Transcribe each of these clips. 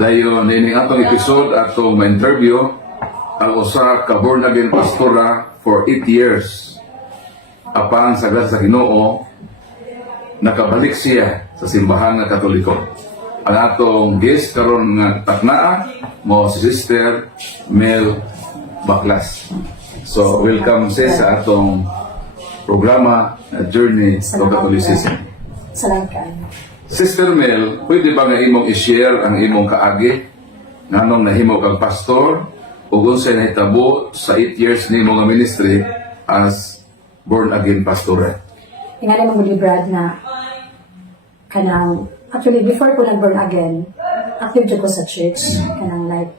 Dayon, ini atong episode atong ma-interview ang usa ka born again pastora for 8 years. Apan sa grasya sa Ginoo, nakabalik siya sa simbahan nga Katoliko. Ang atong guest karon nga taknaa mo si Sister Mel Baklas. So, welcome sa atong programa Journey to Catholicism. Salamat kayo. Sister Mel, pwede ba nga imong i-share ang imong kaagi nganong nahimo kang pastor ug unsay nahitabo sa 8 years ni imong ministry as born again pastor? Tingnan mo ni Brad na kanang actually before ko nag-born again, active ko sa church, kanang like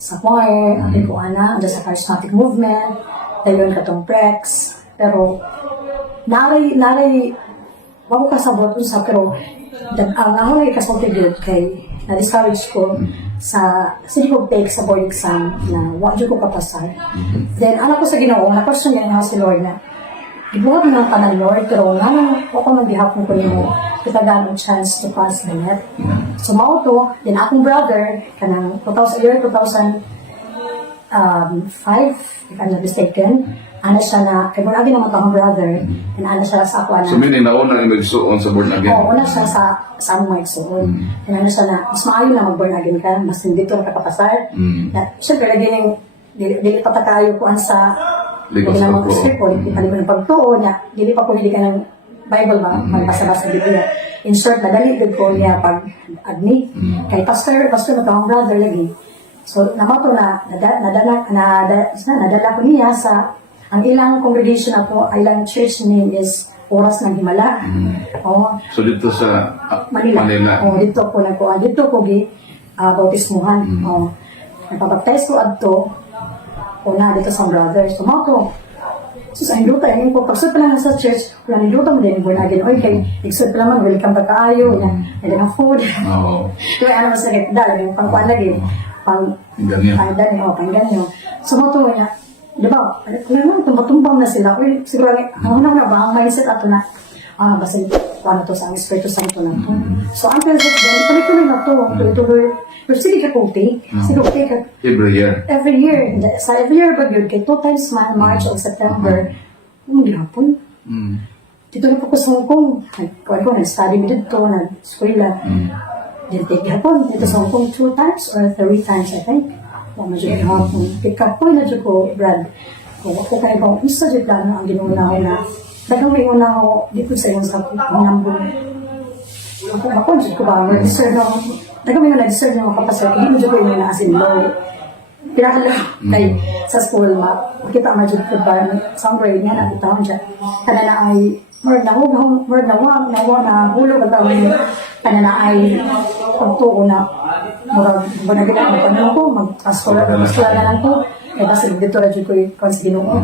sa choir, active ko ana, sa charismatic movement, dayon katong prex, pero naray wako kasabot unsa pero ang ako na kasulti gyud kay na-discourage ko sa sige ko take sa board exam na wa jud ko kapasar. Then alam ko sa Ginoo na question niya nga si Lord na gibuhat man ang tanan Lord pero nga ako man gihapon ko nimo kita ganong chance to pass the net. So mao to then akong brother kanang 2005 if I'm not mistaken, ana siya na, kay born again naman akong brother, and ana siya sa ako So, meaning nauna yung magsuon sa born again? Oo, una siya sa among magsuon. And ano siya na, mas maayo na mag-born again ka, mas hindi ito nakakapasar. Na, siyempre, lagi nang, dili patakayo ko sa, Ligos lagi na pagtuo. mag-script ko, hindi pa ng pagtuo niya, dili pa ko hindi ka ng Bible ba, magbasa-basa Biblia. In short, nadali din ko niya pag-admit. Kay pastor na akong brother lagi. So, namato na, nadala ko niya sa, ang ilang congregation ako, ilang church name is Oras ng Himala. Oh, So, dito sa Manila. Oh, dito ko bautismuhan. Oh, nagpapaptize ko adto una dito sa brothers. So, mga ko, sa hinduta, yun po, pagsud pa lang sa church, wala hinduta mo din, born again. Oy, kay, igsud pa lang, welcome pa kaayo, yan ang food. Oo. Kaya ano sa dala, yung pangkuan lagi, Ganyan. pangganyo. So, mga to, niya, di ba, alam mo, tumbang na sila. Uy, siguro, ang na ba, ang mindset ato na, basta, ano to sa ang Espiritu Santo na to. So, until that, tuloy-tuloy na to, tuloy-tuloy. Pero sige ka kung take, sige kung take Every year. every year. Sa every year ba yun, kay 2 times man, March o September, gihapon. Dito na po ko sa Hong Kong. Kung ako, nag-study mo dito, nag-eskwela. Dito gihapon, dito sa Hong Kong 2 times or 3 times, I think. Kung medyo gihapon. Pick-up po na dito ko, Brad. Kung ako kayo kung isa dito lang ang ginuna ko na dagang may una ko dito sa yung sa nambong. Ako dito ko ba, register na dagang may na-register na makapasal. Hindi mo dito ko yung na-asin Lord. Pinakala kay sa school, makita mo dito ko ba, sa grade nga, nakita ko dyan. Kada na ay, more na hulog ang tawag niyo. Kada na ay, pagtuo na, murag, banagila ang panahon ko, mag-askola na lang ko. Kaya kasi dito na dito ko yung Ginoo.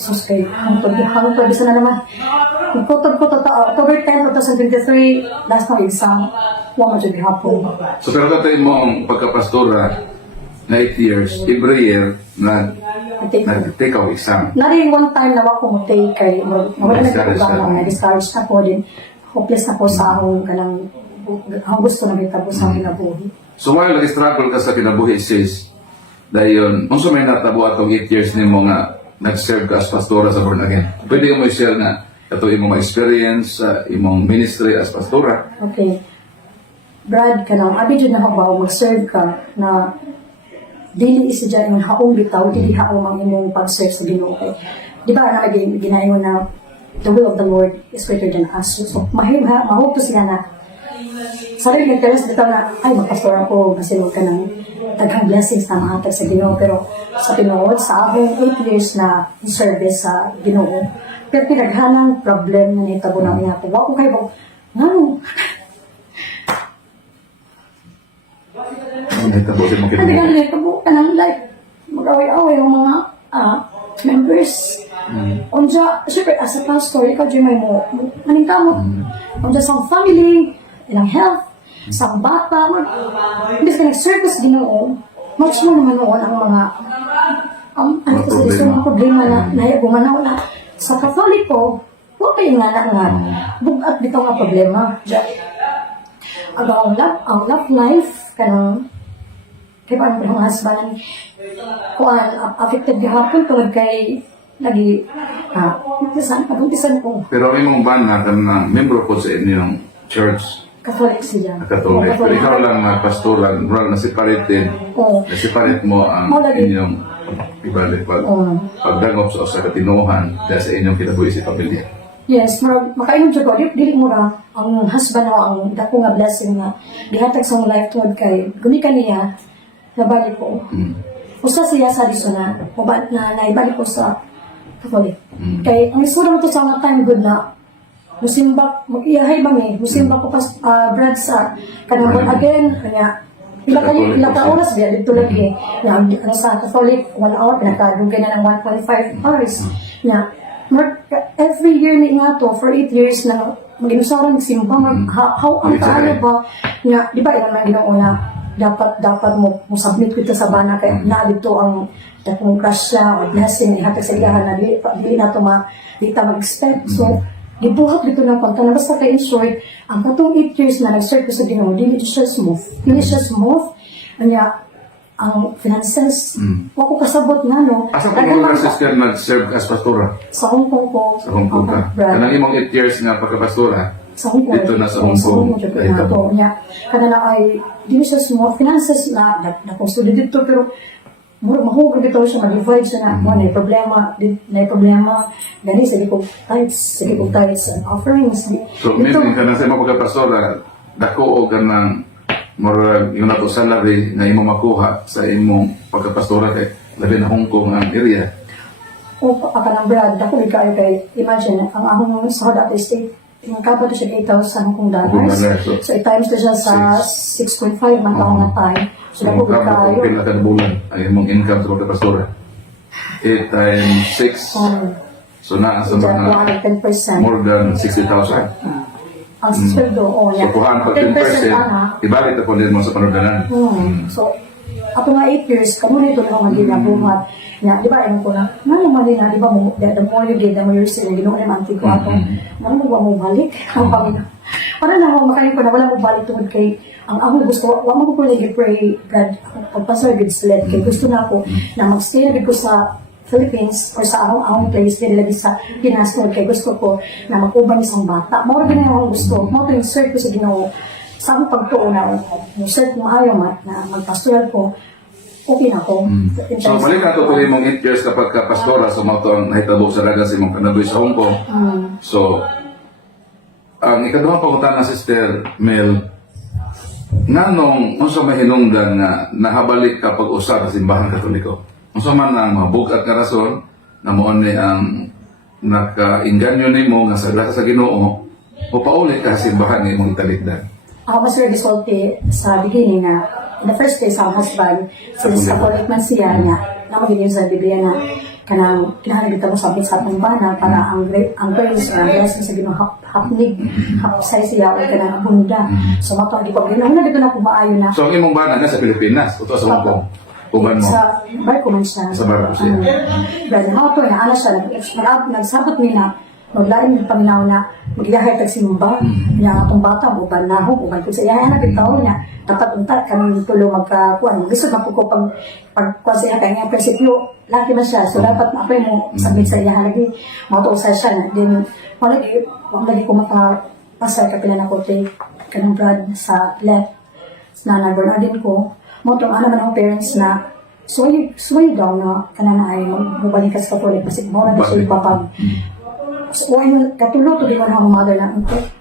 Sus, kay hangtod bisa na naman. Ipotod ko October 10, 2023, last na exam, huwag mo dyan hapon. So, pero katay mo ang pagkapastora na 8 years, every year, nag-take out exam. Nari one time na ako mo take kay nawala na Na-discourage ko na. na-discourage na po din. Hopeless na po sa akong kanang ang gusto na may tabo sa aking nabuhi. So, while nag-struggle ka sa kinabuhi, sis, dahil kung may natabo atong 8 years ni mo nga nag-serve ka as pastora sa born again, pwede mo i-share na ito imong experience sa imong ministry as pastora. Okay. Brad, kanang abi jud na ba mag-serve ka na dili isa dyan yung haong bitaw, dili haong ang imong pag-serve sa Ginoo. Okay? Di ba na ginaingon na the will of the Lord is greater than us. So, mahog to sila na sarili ng interest dito na, ay, magpastor ako, kasi huwag ka ng daghang blessings na mahatag sa Ginoo. Pero sa tinuod, sa akong 8 years na service sa Ginoo, pero pinaghanang problem na nitabo na ihatag. Wako kayo ba, no, Nahitabo sa imong Hindi kinabuhi. ka nitabo ka ng like, mag-away-away yung mga members. Unja, syempre, as a pastor, ikaw dyan may mo, maningkamot. Unja sa family, ilang health, sa bata, hindi ka nag-service Ginoo, much more naman noon ang mga ano ko sa mga problema na nahiyagumanaw na sa Katoliko, huwag kayo nga bugat dito nga problema. Ang love life, kanang kaya pa ang husband kuan affected gahapon tungod kay lagi pintisan ko Pero ang imong bana kanang membro po sa inyong church Catholic siya. Catholic. Pero ikaw lang na pastoral, murag na separated. Oo. Na-separate mo ang Mo lagi. inyong ibalik Oo. pagdangop sa usa ka tinuhan dahil sa inyong kinabuhi sa pamilya. Yes, makainom siya ko. Dili mo ra ang husband mo ang dako nga blessing nga gihatag sa akong life tungod kay guni kaniya nabalik ko. Usa siya sa diso na naibalik ko sa Catholic. Kay ang isura mo to sa mga time good na musimba iyahay ba mi musimba ko pas Brad sa kanang born again kanya ila ka oras biya dito lagi nga ang sa Catholic 1 hour pinakadugay na ng 1.5 hours nga every year ni nga to for 8 years na maginusaran simba how ang taano ba nga di ba ilang man ginauna dapat mo submit kita sa bana kay na dito ang dakong crush siya o blessing ihatag sa ilahan na dili na to di ta mag-expect so gibuhat dito ng pagtanong basta kay in short ang katong 8 years na nag-start ko sa Ginoo dili siya smooth anya ang finances wa ko kasabot nga no Asa pa mo sister nag-serve as pastora? sa Hong Kong ko Sa Hong Kong ka. Kanang imong 8 years nga pagkapastora, sa Hong Kong dito na sa Hong Kong. jud na to nya kada na ay dili siya smooth finances na konsulid dito pero mahugog ito siya mag-divide siya na mo na problema gani sige ko tithes and offerings So, meaning ka na sa imong pagkapastora, dako o ganang murag yung nato salary na imong makuha sa imong pagkapastora kay labi na Hong Kong ang area. o akanang Brad ako kay imagine ang ahong sa dati state yung kapag siya 8,000 kung dollars $8,000, so i-times na siya sa 6.5 man taong na time so So, ako kung kayo pila ka na bulan ang imong income sa pagkapastora. 8 times 6. So, naa sa mga 10% more than 60,000. ang sweldo o So, kuhaan pag 10%, ibalik na po din mo sa panudanan. So, ako nga 8 years, kamo nito na akong ginabuhat. Nga, di ba, ewan ko na, naman din na, di ba, the more you give, the more you receive, ginoon naman, antig ko ato, naman mo balik, ang Panginoon. Para na ako makain ko na wala mo balik tungod kay, ang ako gusto, wala mo ko lagi pray, God, pagpasar good sled, kay gusto na ako, na mag-stay na ko sa Philippines or sa akong place din lagi sa Pinas tungod kay gusto ko na mag-ubang isang bata. Mao rin akong gusto. Mao rin search ko sa Ginoo sa akong pagtuon na search mo ayaw na magpastoral ko. Okay na ako. So, balik na ito tuloy mong 8 years kapag kapastora, so mga ito ang nahitabo sa raga sa imong kanadoy sa Hong Kong. So, ang ikaduhang pangutan na Sister Mel, nganong unsa mahinungdan nga nahabalik ka pag-usar sa simbahan katoliko? Unsa man ang mga bugat nga rason na mo ni ang naka-inganyo nimo nga sa sa Ginoo o paulit ka sa simbahan nga imong talikdan? Ako mas resulti sa beginning na in the first place ang husband since Catholic man siya niya na magiging sa Biblia na kanang kinahalag ito mo sa atong bana para ang grace or ang blessing sa Ginoo hapnig hapsay siya o kanang abunda so mato di ko ginawa dito na kumaayo na So, ang imong bana na sa Pilipinas, o sa Hong Kong? Uban mo? sa barko man siya Sa barko siya. dahil ako na ana siya nagsabot nila maglain ng paminaw na magilahay tag simba niya atong bata uban na ho uban ko sa iya na bitaw niya dapat unta kanang tulo magkakuan gusto na ko pag siya kay nga prinsipyo laki man siya so dapat ako mo sabit sa iya lagi mauto sa siya na din wala ko makapasar ka pila na ko kanang Brad sa left na nag-born again ko mo tong ano man ang parents na suwayo daw na kanana ay mabalik ka sa Catholic kasi mo na siya ipapag so ayun katulo to di man ang mother na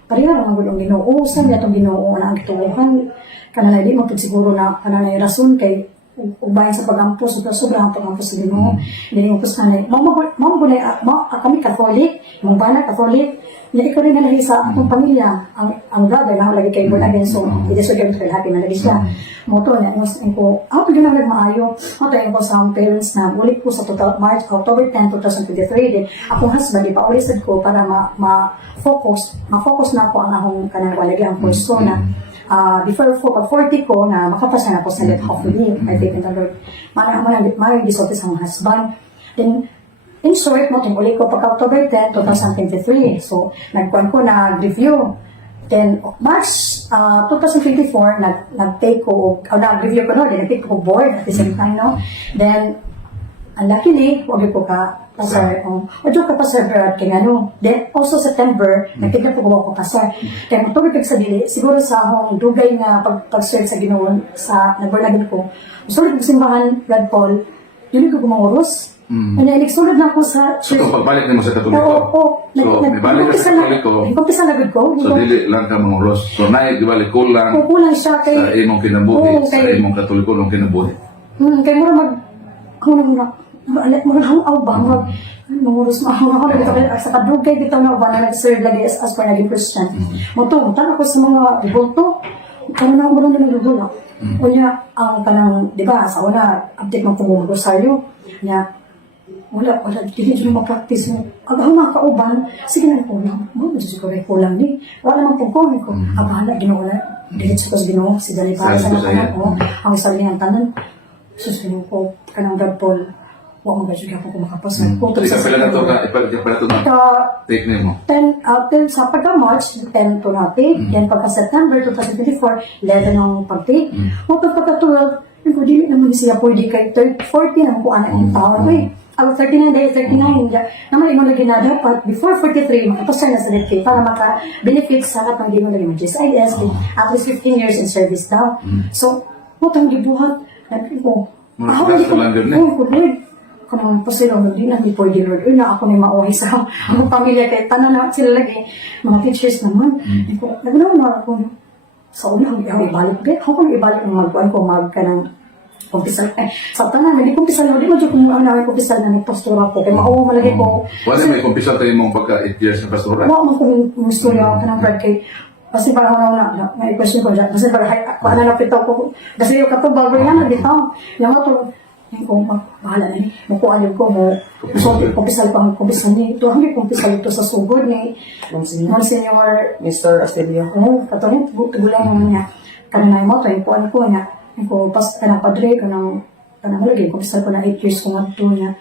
pareha lang ang gulong Ginoo sa niya tong Ginoo na ang tuuhan kanana di mo pud siguro na kanana ay rason kay ubayan sa pagampo sobra ang pagampo sa Ginoo dili mo kanay mo kami Catholic mong bana Catholic niya ikaw rin na lagi sa atong pamilya ang brother na lagi kay born again so hindi siya ganito kay happy na lagi siya mo to na ko ako din na maayo mo to ko sa akong parents na ulit ko sa October 10, 2023 din akong husband ipaulisad ko para ma-focus na ako ang akong kanang walagi ang kurso na before 40 ko na makapasa na ako sa let hopefully I think in the Lord marang gisulti sa akong husband then in short mo, tinguli ko pagka October 10, 2023. So, nagkuhan ko na review. Then, March 2024, nag-take ko, nag-review ko no, then nag-take ko board at the same time, no? Then, luckily, wag ko ka pasar, ojo ka pasar Brad, kaya ano. Then, also September, nag-take na po ko pasar. Then, matulog ko sa dili, siguro sa akong dugay na pag-search sa ginoon, sa nag-bornagin ko, gusto ko simbahan, Brad Paul, yun ko kumanguros. Ano, nagsulod na ako sa So, church. pagbalik mo sa Katoliko. Oo. So, may balik ka sa Katoliko. Nagkumpisa na good ko. So, dili lang ka manguros. So, naibalik ko lang Kukulang siya kay... sa imong kinabuhi, Oo, sa imong Katoliko nung kinabuhi. Kaya mura ako na maghangaw ba? Manguros mo ako sa kadugay bitaw na ba na nag-serve lagi as per naging Christian. Mutan ako sa mga ribulto. Kaya na ako na nagulak. Kunya, ang kanang, di ba, sa una, update mo kung rosaryo. Kanya, wala, hindi nyo mag-practice mo. Agaw mga kauban, sige na kulang. Diyos ko rin kulang ni. Wala naman pong kulang ko. Abahala, ginawa na. Diretso ko sa ginawa, si Dali para sa nakanan ko. Ang sarili ng tanan. Susunod ko, kanang Brad Paul. Huwag mo ba siya kung kumakapas. Hindi ka pala na ito na, ipagkita pala ito na take name mo. 10 sa pagka-March, 10 to na-take. Then pagka-September 2024, 11 ang pag-take. Pagka-12, ko dili naman siya pwede kay 40 naman po anak yung tao. Ang 39 days, 39, naman yung lagi na dapat before 43, makapasar na sa DK para maka-benefit sa lahat ng di mo lagi mag-GSIS, at least 15 years in service daw. So, mutang gibuhat, nabi ko, Mga gas lang din eh. Kung pasilong, hindi na, hindi pwede, Lord. Na ako na mauwi sa akong pamilya, kaya tanan na sila lagi, mga teachers naman. Nagnaw na ako, sa una, ako ibalik, ako ibalik ang magkuhan ko, magkanang kumpisal. Sa tanan, hindi kumpisal, hindi mo dyan kung ano namin kumpisal na may pastora ko, kaya mauwi malagi ko. Wala may kumpisal tayo mong pagka 8 years na pastora. Wala mo kung istorya ka ng Brad kay kasi para ako na i-question ko dyan. Kasi para kung ano napitaw ko. Kasi yung katong bago yan, nabitaw. Yung nga to, yung kung bahala na ni. Mukuha niyo ko mo. So, kumpisal pa ang kumpisal ni. Ito, hanggang kumpisal ito sa sugod ni Monsignor Mr. Astelio. Oo, katong tugulang naman niya. Kanina mo to, yung kuhan ko niya. Yung ko, pas ka ng padre, kanang malagi, kumpisal ko na 8 years kung ato niya.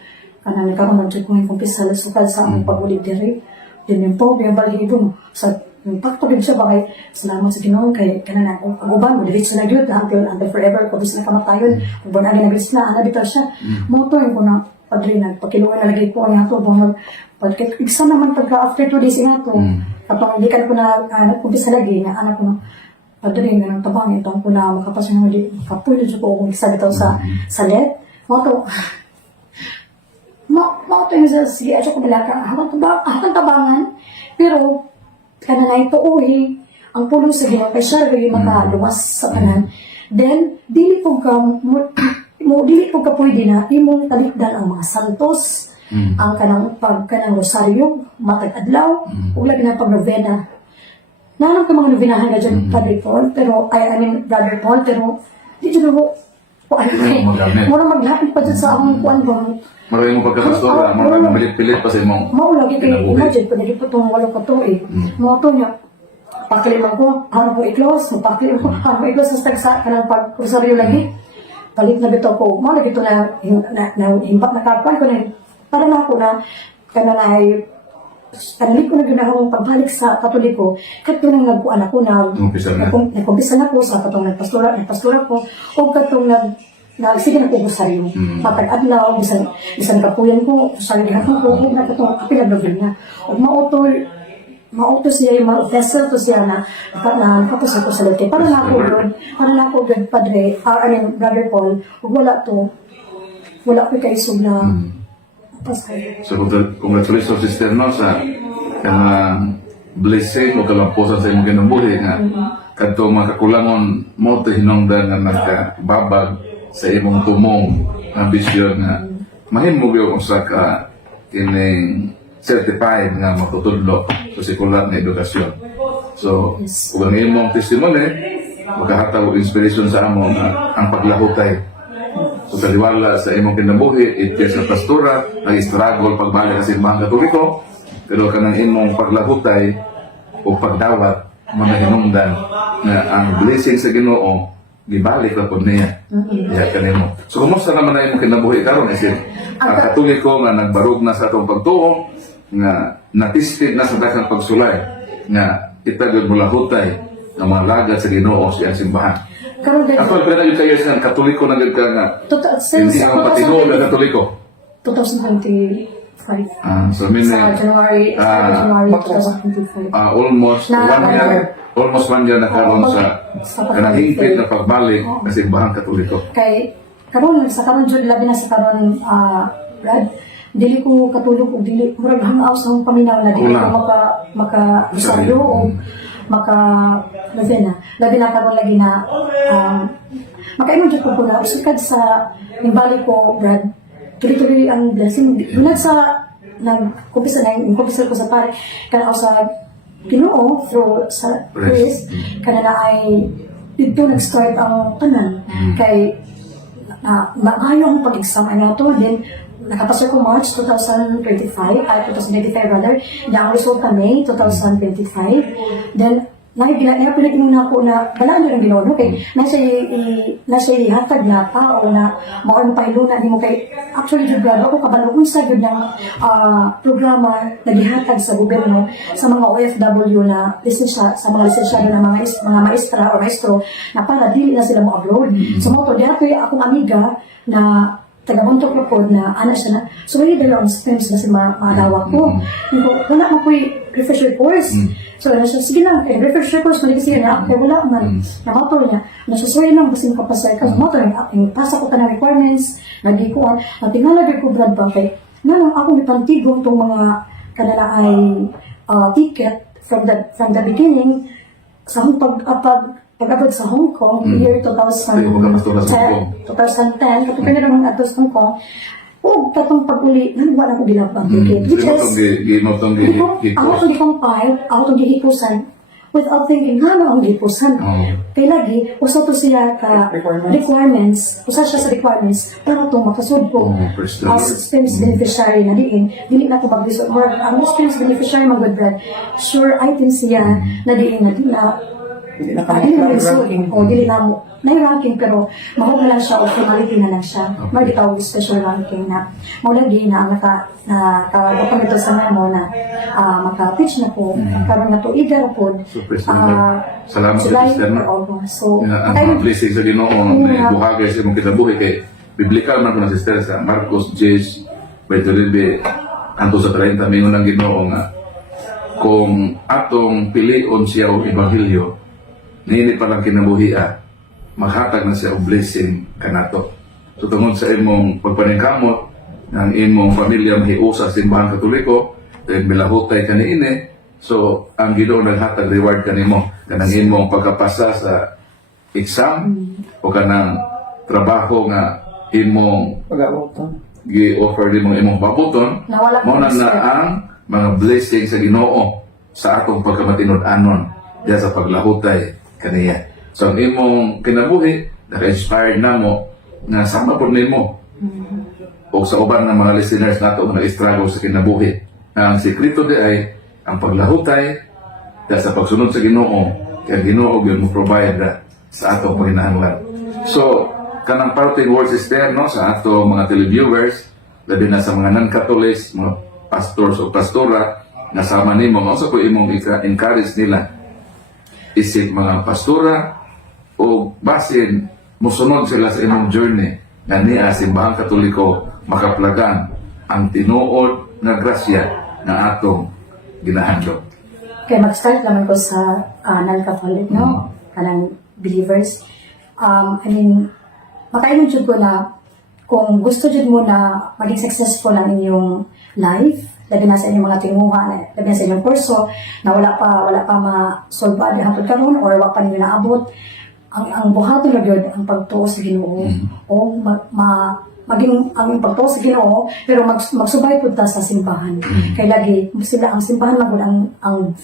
Kanang nagkaroon ng ko yung kumpisal sukal sa aming pag-ulit diri. Din yung po, yung balihibo mo. Sa yung pagtubig siya ba kay salamat sa Ginoo kay kanana ang uban mo diretso na gyud until forever ko bis na kamatayon ug bon ani nagis na ana bitaw siya mo to yung kuna padre na pagkinuha na lagi ko niya to bon pagkit isa naman pagka after 2 days nga to kapag hindi ka ko na nagkumpisa lagi na anak ko padre nga nang tabang itong ko na makapasya na di kapuyo jud ko kung isa bitaw sa let mo to mo to yung sa sige ato ko bilaka hatang tabangan pero kana na ito ang pulong sa Ginoo kay siya rin makaluwas sa kanan. Then dili po ka dili po ka pwede na imong talikdan ang mga santos, ang kanang pagkanang rosaryo, matag adlaw, ug labi na pag novena. Nanang ka mga novenahan na dyan, Padre Paul, pero I mean Brother Paul, pero di dyan mo mura maghapit pa dyan sa akong kuan ba. Maraming mo pagkapastora, maraming pilit-pilit pa sa imong Maulagi kay imagine, pag naging po itong walo ka to Mga to niya, pakilimang ko, ano po i-close, pakilimang ko, ano po i-close sa tagsa, kanang pag-rosaryo lagi. Palit na bito ko, lagi ito na himpak na kapan ko na, para na ako na, kanang ay, kanalik ko na ginahong pagbalik sa Katoliko, katong nang nagkuan ako na, nagkumpisa na ko sa katong nagpastora ko, o katong sige na ko rosaryo. Patag-adlaw, bisan kapuyan ko, rosaryo ginahong ko, na katong kapilagabin na. O mauto siya yung mga vessel to siya na nakapasok ko sa lete. Para na ako doon, Padre, Brother Paul, wala ko kaisog na pasay. So, congratulations, Sister, no, sa kanang blessing o kalampusan sa imong kinabuhi nga kadto makakulangon mo to hinungdan nga nagkababag sa imong tumong ambisyon nga mahimo gyud usa ka kining certified nga matutudlo sa sekular nga edukasyon. So, kung ang imong testimony magkahatag og inspiration sa amo nga ang paglahutay so kaliwala sa imong kinabuhi it sa pastora nag-struggle pagbalik sa simbahan Katoliko pero kanang imong paglahutay o pagdawat mga hinungdan na ang blessing sa Ginoo gibalik ra pud niya ya kanimo. So kumusta naman na imong kinabuhi karon isin ang Katoliko nga nagbarog na sa atong pagtuo nga natisted na sa daghang pagsulay nga itagod mula hutay ng mga lagad sa Ginoo sa iyang simbahan. Karon din, Ako, pwede na yung kayo sa Katoliko na gud ka nga. since Hindi ako patinuod na Katoliko. 2025. So, meaning, Sa January, January 2025. almost Na- 1 year na karon Oo, sa pag- kanang hingpit na pagbalik Oo. sa simbahan Katoliko. Kay sa karon jud labi na sa karon Brad, dili ko katulog og dili murag hangaw sa akong paminaw na dili ko Wala. maka isaryo o maka labi na karon lagi na makaingon jud ko na usikad sa nimbalik ko Brad, tuloy-tuloy ang blessing dunad sa nagkumpisa ko sa pare kana sa Ginoo through sa priest kana na ay dito nag-start ang tanan kay maayo ang pag-exam ano to din nakapasok ko March 2025 rather na ang result ka May 2025 then pinag-inom na ako na balaan doon ang Ginoo no? Kay nasa ihatag na tao na maon pahiluna ni mo kay actually jud brad ako kabalo unsa jud ng programa na gihatag sa gobyerno sa mga OFW na lisensya sa mga lisensyado na mga maestra o maestro na para dili na sila mo abroad so mo to dati akong amiga na taga-buntok lupod na anak siya na so wala daw ang stems na si maadawak ko wala mo ko'y refresher course so ano siya sige lang refresher course mo kasi na kaya wala man namato niya na siya sorry lang kasi makapasay ka mato pasa ko ka na requirements nadi ko at tingala ko brad ba kay nalang ako mipantigong tong mga kanala ay ticket from the beginning sa akong pag-abot sa Hong Kong, year 2010, kapag na naman atos Hong Kong, katong pag-uli, wala ko ginabang ticket. Which is, ako itong di-compile, ako itong dihipusan, without thinking, ang dihipusan. Kaya lagi, usa to siya ka requirements, usa siya sa requirements, para itong makasud ko as SPEMS beneficiary na diin, dili na ko mag-resort. Ang SPEMS beneficiary, mga good brad, sure items siya na diin na dili na ranking o dili na mo may ranking pero mahog na lang siya o formality na lang siya may gitawag special ranking na mo lagi na nakagapan ito sa memo na maka-pitch na po karon na to igar po salamat sa Kristiyan so ang mga blessing sa Ginoo na buhagay sa imong kinabuhi kay biblikal man ko na sister sa Marcos 10:29 anto sa 30 mingon ng Ginoo nga kung atong pilion siya og ebanghelyo nini pa lang kinabuhia, maghatag na siya og blessing kanato. So tungod sa imong pagpaningkamot ng imong pamilya mahiusa sa simbahan Katoliko, then milahutay kaniini, so ang Ginoo naghatag reward kanimo kanang imong pagkapasa sa exam o kanang trabaho nga imong gi-offer nimong imong pabuton, mo na ang mga blessing sa Ginoo sa atong pagkamatinud-anon diya sa paglahutay kaniya. So ang imong kinabuhi, naka-inspired na mo na sama po nimo o sa uban ng mga listeners nato nga nag-struggle sa kinabuhi. Na ang sekreto di ay ang paglahutay dahil sa pagsunod sa Ginoo, kaya Ginoo yun mo provide sa atong panginahanglan. So, kanang parting words is there no, sa atong mga televiewers, labi na sa mga non-Catholics, mga pastors o pastora, nasama nimo, mausa ko imong encourage nila isip mga pastora o basin musunod sila sa imong journey nga niya simbahan Katoliko makaplagan ang tinuod nga grasya na atong ginahandog. Okay, mag-start naman ko sa non-Catholic, no? Kanang believers. Makaingon jud ko na kung gusto jud mo na maging successful ang inyong life, labi na sa inyong mga tinguha, labi na sa inyong kurso, na wala pa ma-solve ba hangtod karon or wala pa ninyo naabot, ang buhaton na yun, ang pagtuo sa Ginoo, o maging ang pagtuo sa Ginoo, pero magsubay po ta sa simbahan. Kaya lagi, ang simbahan magod ang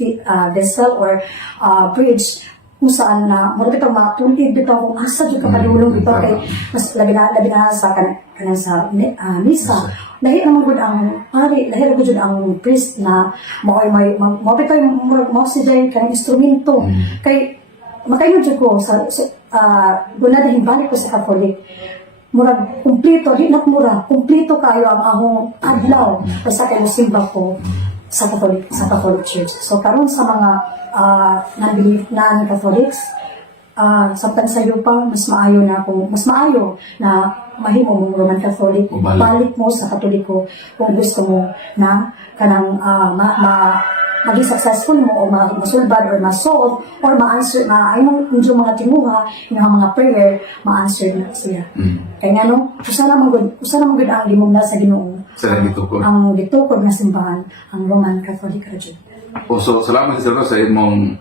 vessel or bridge kung saan na mura bitang matulid bitang kung asa dito kadulong dito kay mas labi na sa kanang sa misa lahi naman gud ang pari lahi gud ang priest na may bitang mo si jay kanang instrumento kay makaingon jud ko sa guna dahin balik ko sa Catholic murag kumpleto di na mura kumpleto kayo ang ahong adlaw basta kay simba ko sa Catholic Church. So karon sa mga non-Catholics, samtang sayo pa mas maayo na mahimo mong Roman Catholic, Balik. balik mo sa Katoliko kung gusto mo na kanang maging successful mo o masulbad or masolve or ma-answer na ay nang medyo mga tinguha yung mga prayer ma-answer na siya. Kaya nga no, usa na manggod ang limong sa Ginoo. Sa dito ko. Ang gitukod na simbahan ang Roman Catholic Religion. So, salamat sa sa imong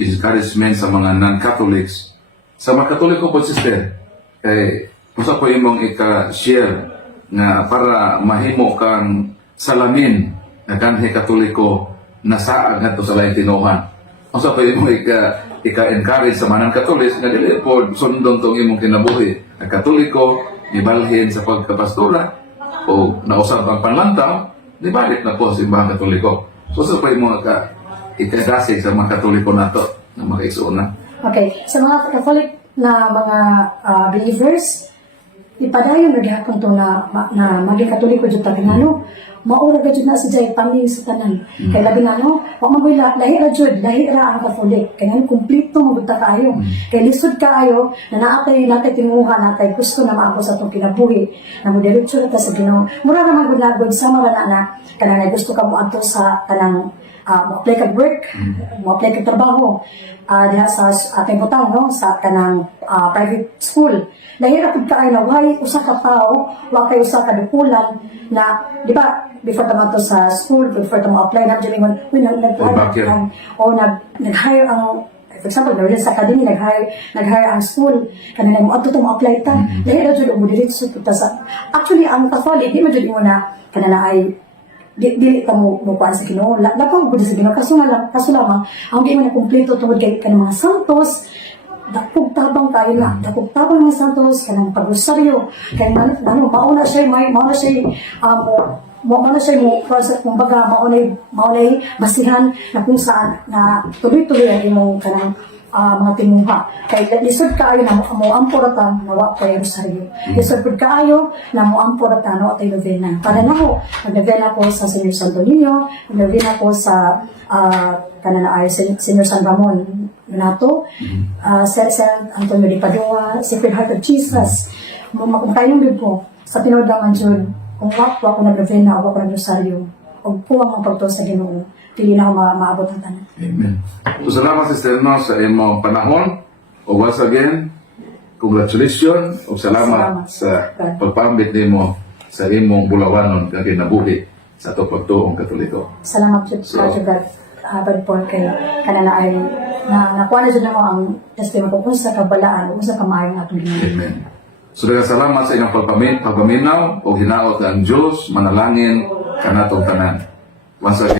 encouragement sa mga non-Catholics. Sa mga Katoliko po, sister, kay usa po imong ika-share na para mahimo kang salamin na kanhi Katoliko na saag ngadto sa lain tinuhan. Usa po imong ika-encourage sa mga non-Catholics nga dili po sundon tong imong kinabuhi. Ang Katoliko ibalhin sa pagkapastora o nausab ang panlantaw, di balik na po sa imong Katoliko. So, sa po imong ikadasig sa mga Katoliko nato na makaigsuon na. Okay, sa mga Catholic na mga believers, ipadayon na gihapon to na maging Katoliko jud ta ngano, maura ka jud na sa jay pamilya sa tanan. Kay labi ngano, wa man koy lahi ra ang Catholic. Kay ngano kumpleto mo ta kayo. Kay lisod kaayo na natay tinguhan natay gusto na maabot sa atong kinabuhi. Na mo diretso ta sa Ginoo. Mura ra man gud sama ra na kanang gusto ka mo adto sa kanang mo-apply ka work, mo-apply ka trabaho, diha sa ating butang, no? Sa kanang private school. Lahira pud kaayo na why usa ka tao, wa kay usa ka dukulan na, di ba, before tama to sa school, before tama apply na dyan ingon, nag-hire ang, for example, meron sa academy, nag-hire ang school, kanina mo ato ma-apply ta. Lahira dyan mo diretso kita sa, actually, ang Catholic, di mo dyan ingon na, kanina ay dili ka mo kuan sa Ginoo lapang gud sa Ginoo kaso lamang ang di man kumpleto tungod kay kanang mga santos dakog tabang kayo na dakog tabang mga santos kanang pagrosaryo kay mauna siya mo process kumbaga maunay basihan na kung saan na tuloy-tuloy ang imong kanang mga tinguha. Kay lisod kaayo na mo amporatan na wa kay rosaryo. Lisod pud kaayo na mo amporatan na wa kay novena. Para nako, nag-novena ko sa Senior Santo Niño, nag-novena ko sa kanana ay Senior San Ramon nato, Saint Antonio de Padua, Sacred Heart of Jesus. Makayong gid ko sa tinudang jud kung wa ko nag-novena o wa ko nag-rosaryo. Og puwang ang pagtuo sa Ginoo. Dili na ako maabot ang tanan. Amen. So, salamat Sister No sa imong panahon. O once again, congratulations o salamat sa pagpambit nimo sa imong bulawanon kag kinabuhi sa ato pagtuong Katoliko. Salamat jud sa Brad Paul kay kanana ay nakuha na jud namo ang testimony ko sa kabalaan o sa kamayong atong Ginoo. Amen. So, daghang salamat sa inyong pagpaminaw o hinaot ang Diyos manalangin kanatong tanan. Once again,